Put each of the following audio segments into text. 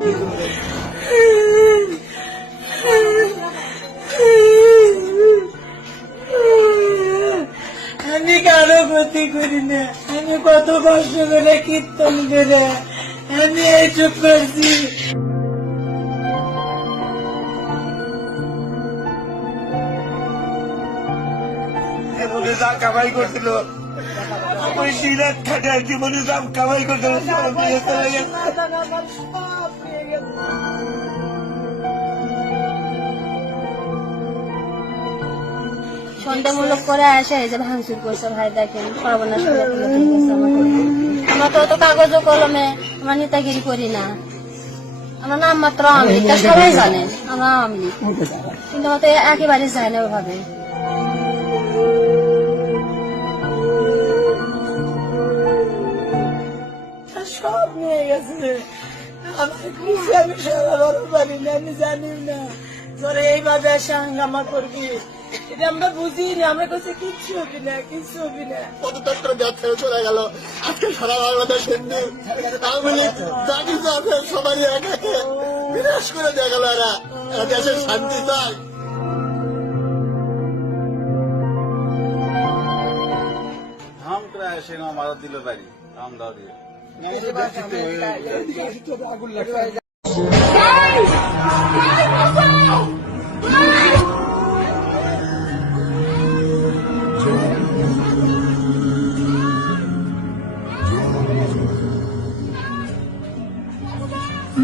আমি কারো ক্ষতি করি না, আমি কত কষ্ট করে কীর্তন করে আমি এইসব করছি। কামাই করছিল ওই দিনের খাটে জীবনে দাম কামাই করছিল। সন্দেহমূলক করে আসে যে ভাঙচুর করছে। ভাই দেখেন সর্বনাশ করে গেছে আমাদের। আমরা তো অত কাগজ কলমে আমরা নেতাগিরি করি না, আমরা নাম মাত্র আওয়ামী লীগ, সবাই জানেন আমরা আওয়ামী লীগ, কিন্তু আমার তো একেবারে যায় না ওভাবে। সব নিয়ে গেছে আমার কিছু, আমি সবার বড় পারি না, আমি জানি না তোরা এইভাবে এসে হাঙ্গামা করবি, এটা আমরা বুঝি না। আমরা কাছে কিচ্ছু হবি না, কিচ্ছু হবি না। কতটা করে ব্যবসা চলে গেল। আজকে সারা বাংলাদেশ হিন্দু আওয়ামী লীগ যা কিছু আছে সবারই একাকে বিনাশ করে দিয়ে গেল। এরা দেশের শান্তি চায়। ধাম করে এসে মারা দিল বাড়ি ধাম দাও দিয়ে আগুন লাগে।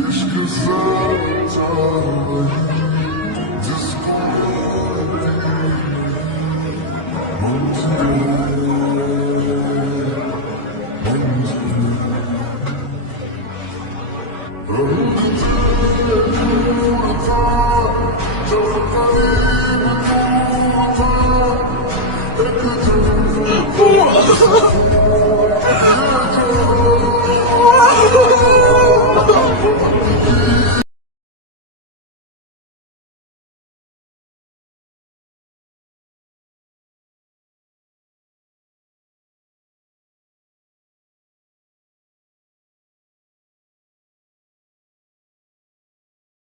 Ishq is